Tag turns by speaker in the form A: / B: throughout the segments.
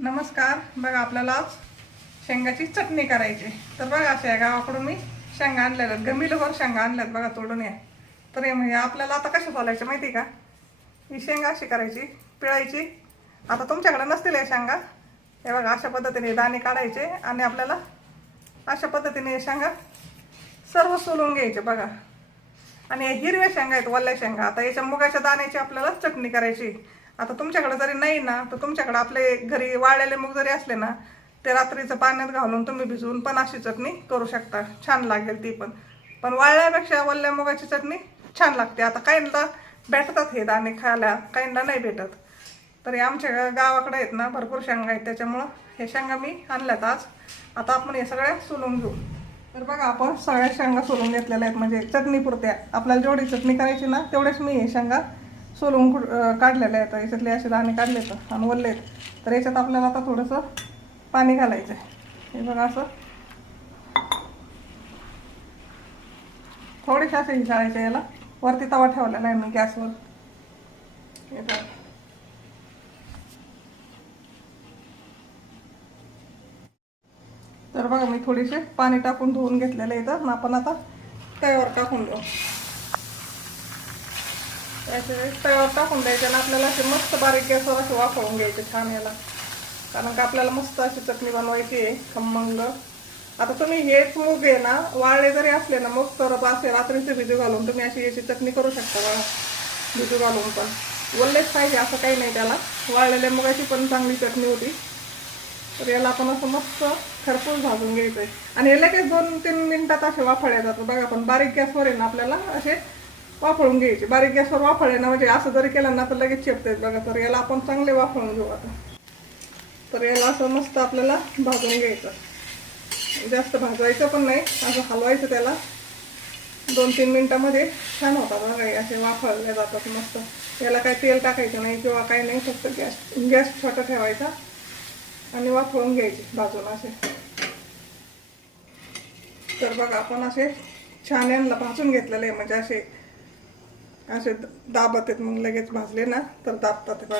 A: नमस्कार. बघा आपल्याला आज शेंगाची चटणी करायची. तर बघा अशा आहे गावाकडून मी शेंगा आणलेल्या आहेत. गमिलभर शेंगा आणल्यात बघा तोडून या. तर हे म्हणजे आपल्याला आता कशा बोलायचं माहिती आहे का? ही शेंगा अशी करायची पिळायची. आता तुमच्याकडे नसतील या शेंगा. हे बघा अशा पद्धतीने दाणे काढायचे आणि आपल्याला अशा पद्धतीने हे शेंगा सर्व सोलून घ्यायचे बघा. आणि हे हिरव्या शेंगा आहेत वल्ल्या शेंगा. आता याच्या मुगाच्या दाण्याची आपल्याला चटणी करायची. आता तुमच्याकडे जरी नाही ना तर तुमच्याकडे आपले घरी वाळलेले मूग जरी असले ना ते रात्रीचं पाण्यात घालून तुम्ही भिजवून पण अशी चटणी करू शकता. छान लागेल ती पण. पण वाळल्यापेक्षा वल्ल्या मुगाची चटणी छान लागते. आता काहींना भेटतात हे दाणे खायला काहींना नाही भेटत. तरी आमच्या गावाकडे आहेत ना भरपूर शेंगा आहेत. त्याच्यामुळं हे शेंगा मी आणल्यात आज. आता आपण हे सगळ्या सोलून घेऊ. तर बघा आपण सगळ्या शेंगा सोलून घेतलेल्या आहेत. म्हणजे चटणी पुरत्या आपल्याला जेवढी चटणी करायची ना तेवढेच मी हे शेंगा सोलून कुड- काढलेलं आहे. तर याच्यातले असे दाणे काढले तर आणि वरले आहेत. तर याच्यात आपल्याला आता थोडंसं पाणी घालायचं आहे. हे बघा असं. थोडेसे असे हिसाळायचे याला. वरती तवा ठेवलेला आहे मी गॅसवर. हे बघा. तर बघा मी थोडीसे पाणी टाकून धुवून घेतलेलं आहे इथं. आपण आता तव्यावर टाकून देऊ. त्याचे तव्यावर टाकून द्यायचे आणि आपल्याला असे मस्त बारीक गॅसवर असे वाफवून घ्यायचे छान याला. कारण का आपल्याला मस्त अशी चटणी बनवायची आहे खमंग. आता तुम्ही हेच मूग आहे ना वाळले जरी असले ना मग तर असे रात्रीचे भिजू घालून तुम्ही अशी याची चटणी करू शकता बघा. भिजू घालून पण. वल्लेच पाहिजे असं काही नाही त्याला. वाळलेल्या मुगाची पण चांगली चटणी होती. तर याला आपण असं मस्त खरपूस भाजून घ्यायचंय. आणि याला काही दोन तीन मिनिटात असे वाफळले जातात बघा पण बारीक गॅसवर आहे ना आपल्याला असे वाफळून घ्यायचे. बारीक गॅसवर वाफळले ना म्हणजे असं जरी केलं ना तर लगेच चिपतायत बघा. तर याला आपण चांगले वाफळून घेऊ आता. तर याला असं मस्त आपल्याला भाजून घ्यायचं. जास्त भाजवायचं पण नाही असं हलवायचं त्याला. दोन तीन मिनटामध्ये छान होतात बघा असे वाफळले जातात मस्त. याला काही तेल टाकायचं नाही किंवा काही नाही फक्त गॅस गॅस छोटा ठेवायचा आणि वाफळून घ्यायचे भाजून असे. तर बघा आपण असे छान यांना भाजून घेतलेले आहे म्हणजे असे असे दाबत आहेत मग लगेच भाजले ना तर दाबतात बघा.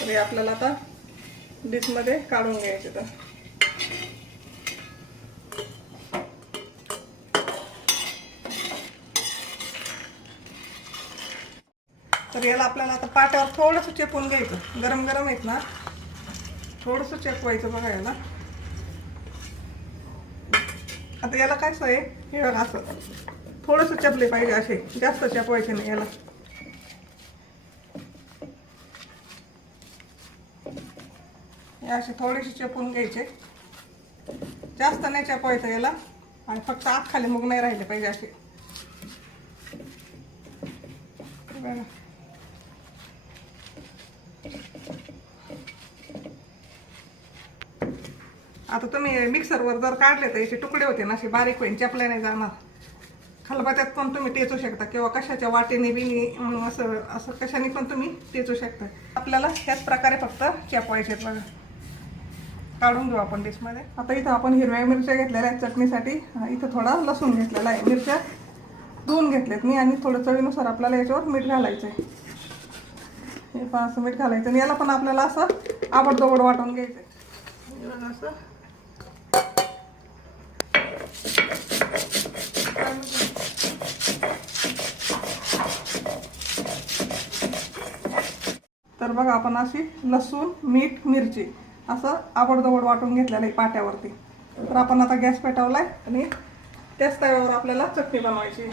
A: तर हे आपल्याला आता डिशमध्ये काढून घ्यायचे तर. तर याला आपल्याला आता पाट्यावर थोडंसं चेपून घ्यायचं. गरम गरम आहेत ना. थोडंसं चेपवायचं बघा याला. आता याला काय सोय? हे असं. थोडंसं चपले पाहिजे असे. जास्त चपवायचे नाही याला. हे असे थोडेसे चपून घ्यायचे. जास्त नाही चपवायचं याला. आणि फक्त आत खाली मुग नाही राहिले पाहिजे असे. बघा. आता तुम्ही मिक्सरवर जर काढले तर याचे तुकडे होते ना असे बारीक होईल चपले नाही जाणार. खलबत्यात पण तुम्ही टेचू शकता किंवा कशाच्या वाटेने बिनी म्हणून असं असं कशाने पण तुम्ही टेचू शकता. आपल्याला ह्याच प्रकारे फक्त चेपवायचे बघा. काढून घेऊ आपण डिशमध्ये आता इथं आपण हिरव्या मिरच्या घेतलेल्या आहेत चटणीसाठी. इथं थोडा लसूण घेतलेला आहे. मिरच्या धुवून घेतल्यात मी आणि थोडं चवीनुसार आपल्याला याच्यावर मीठ घालायचं आहे हे पण असं मीठ घालायचं आणि याला पण आपल्याला असं आबडदोबड वाटून घ्यायचं असं तर बघा आपण अशी लसूण मीठ मिरची असं आबडदोबड वाटून घेतलेलं आहे पाट्यावरती. तर आपण आता गॅस पेटवलाय आणि त्याच तव्यावर आपल्याला चटणी बनवायची.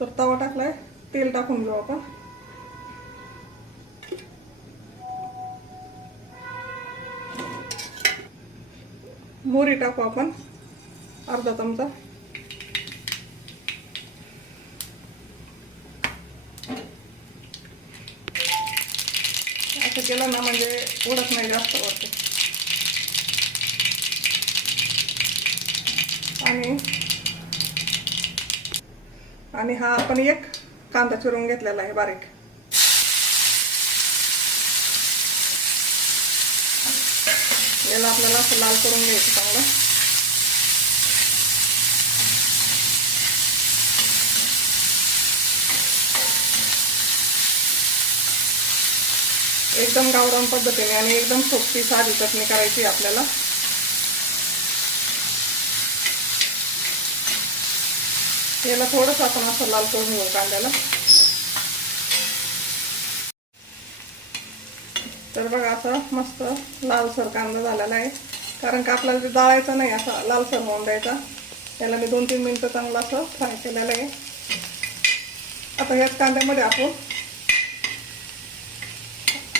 A: तर तवा टाकलाय तेल टाकून घेऊ आपण. मोहरी टाकू आपण अर्धा चमचा असं केलं ना म्हणजे उडत नाही जास्त वरते. आणि आणि हा आपण एक कांदा चिरून घेतलेला आहे बारीक. याला आपल्याला असं लाल करून घ्यायचं चांगलं. एकदम गावरान पद्धतीने आणि एकदम सोपी साधी चटणी करायची आहे आपल्याला. याला थोडंसं आपण असं लाल करून घेऊ कांद्याला. तर बघा असं मस्त लालसर कांदा झालेला आहे. कारण का आपल्याला जाळायचा नाही असा लालसर होऊन द्यायचा. याला मी दोन तीन मिनटं चांगलं असं फ्राय केलेलं आहे. आता ह्याच कांद्यामध्ये आपण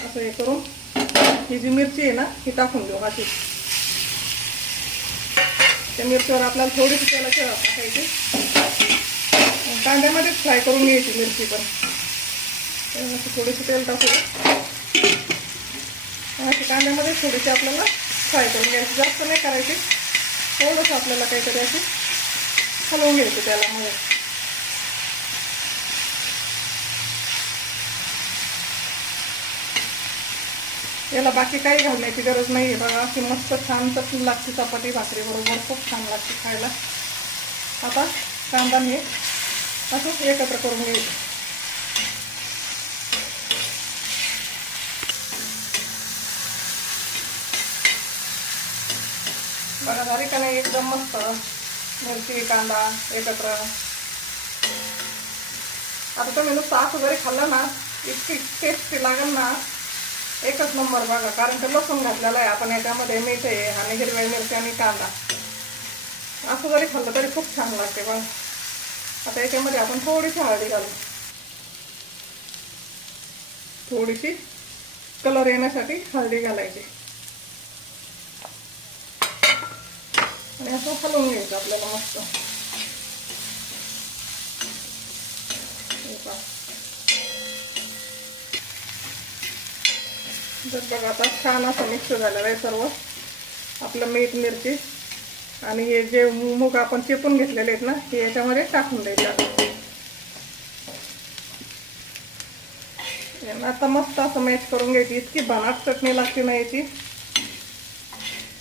A: असं हे करून ही जी मिरची आहे ना ही टाकून देऊ अशी त्या मिरचीवर आपल्याला थोडीशी त्याला हळद टाकायची. कांद्यामध्येच फ्राय करून घ्यायची मिरची पण. थोडीशी तेल टाकू अशी कांद्यामध्ये थोडीशी आपल्याला फ्राय करून घ्यायची. जास्त नाही करायची. थोडंसं आपल्याला काहीतरी अशी हलवून घ्यायचं त्याला मध्ये याला बाकी काही घालण्याची गरज नाही आहे बघा की मस्त छान चटणी लागते चपाती भाकरी बरोबर खूप छान लागते खायला. आता कांदा मी असंच एकत्र करून घेईल बघा झाली का नाही एकदम मस्त मिरची कांदा एकत्र. आता तुम्ही नुसतं असं जरी खाल्लं ना इतकी टेस्टी लागेल ना एकच नंबर बघा कारण ते लसूण घातलेलं आहे. आपण याच्यामध्ये मीठ आहे आणि हिरव्या मिरची आणि कांदा. असं जरी खाल्लं तरी खूप छान लागते बघा. आता याच्यामध्ये आपण थोडीशी हळदी घालू. थोडीशी कलर येण्यासाठी हळदी घालायची. आणि असं हलवून घ्यायचं आपल्याला मस्त. तर बघा आता छान असं मिक्स झालेलं आहे सर्व. आपलं मीठ मिरची आणि हे जे मूग आपण चेपून घेतलेले आहेत ना हे याच्यामध्ये टाकून द्यायचं. आता. आता मस्त असं मॅच करून घ्यायची. इतकी बनाट चटणी लागते ना याची.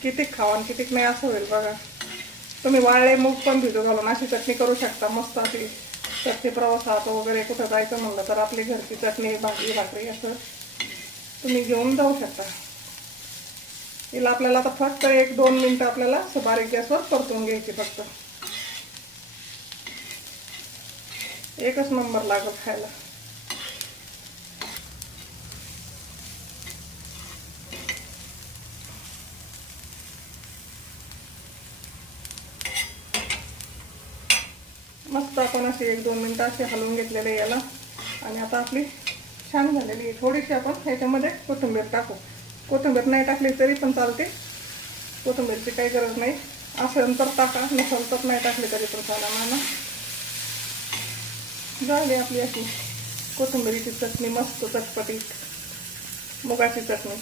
A: किती खावा किती नाही असं होईल बघा. तुम्ही वाळले मूग पण भिजू घालून अशी चटणी करू शकता. मस्त अशी चटणी प्रवासात वगैरे कुठं जायचं म्हणलं तर आपली घरची चटणी भाजी भाकरी असं. तुम्ही घेऊन जाऊ शकता. हिला आपल्याला आता फक्त एक दोन मिनटं आपल्याला असं बारीक गॅसवर परतून घ्यायची फक्त. एकच नंबर लागत खायला. मस्त आपण अशी एक दोन मिनटं अशी हलवून घेतलेले याला. आणि आता आपली छान झालेली आहे. थोडीशी आपण ह्याच्यामध्ये कोथिंबीर टाकू. कोथिंबीर नाही टाकली तरी पण चालते. कोथिंबीरची काही गरज नाही. असेल तर टाका नसेल तर नाही टाकली तरी पण चालेल ना झाली आपली अशी कोथिंबीरीची चटणी मस्त चटपटीत मुगाची चटणी.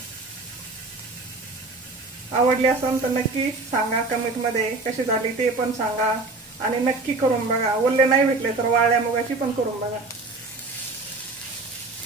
A: आवडली असेल तर नक्की सांगा कमेंटमध्ये. कशी झाली ते पण सांगा. आणि नक्की करून बघा. ओले नाही भेटले तर वाळ्या मुगाची पण करून बघा.